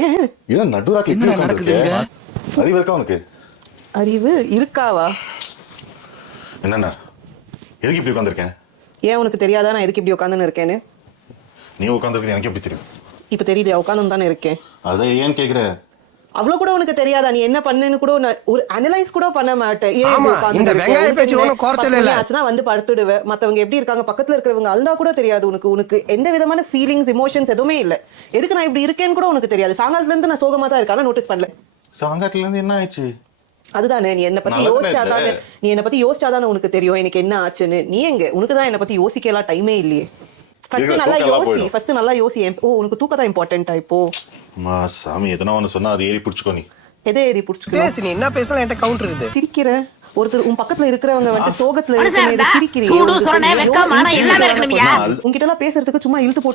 ஏன் ஏன் நடுராத்திரி இப்படி உட்கார்ந்திருக்க? அறிவு இருக்கா உனக்கு? அறிவு இருக்காவா? என்னண்ணா எதுக்கு இப்படி உட்காந்துருக்கேன்? ஏன் உனக்கு தெரியாதா நான் எதுக்கு இப்படி உட்காந்துன்னு இருக்கேன்னு? நீ உட்காந்துருக்கு எனக்கு எப்படி தெரியும்? இப்ப தெரியலையா? உட்காந்து தானே இருக்கேன். அதான் ஏன் கேக்குற? அவ்வளவு கூட உனக்கு தெரியாதா? நீ என்ன பண்ணுன்னு கூட ஒரு அனலைஸ் கூட பண்ண மாட்டேன். இந்த வெங்காய பேச்சு ஒன்றும் குறைச்சல இல்ல. ஆச்சுன்னா வந்து படுத்துடுவேன். மத்தவங்க எப்படி இருக்காங்க, பக்கத்துல இருக்கிறவங்க அழுதா கூட தெரியாது உனக்கு. உனக்கு எந்த விதமான ஃபீலிங்ஸ் எமோஷன்ஸ் எதுவுமே இல்ல. எதுக்கு நான் இப்படி இருக்கேன்னு கூட உனக்கு தெரியாது. சாயங்காலத்துல இருந்து நான் சோகமா தான் இருக்கேன், நோட்டீஸ் பண்ணல. சாயங்காலத்துல இருந்து என்ன ஆயிடுச்சு? அதுதானே, நீ என்ன பத்தி யோசிச்சாதானே உனக்கு தெரியும் எனக்கு என்ன ஆச்சுன்னு. நீ எங்க? உனக்கு தான் என்ன பத்தி யோசிக்கலாம் டைமே இல்லையே. ஃபர்ஸ்ட் நல்லா யோசி. ஓ, உனக்கு தூக்கம் தான் இம்பார்ட்டன்ட்டா இப்போ? அம்மா சாமி, எதனா ஒண்ணு சொன்னா அது ஏறி பிடிச்சுக்கோ. நீ எதை ஏறி பிடிச்சுக்கோ? பேசு, நீ என்ன பேசலாம் என்கிட்ட கவுண்டர் இருக்குது. சிரிக்கிற ஒருத்தர் உன் பக்கத்துல இருக்கிறவங்க வந்து சோகத்துல இருக்கிற சிரிக்கிறீங்க. உங்ககிட்ட எல்லாம் பேசுறதுக்கு சும்மா இழுத்து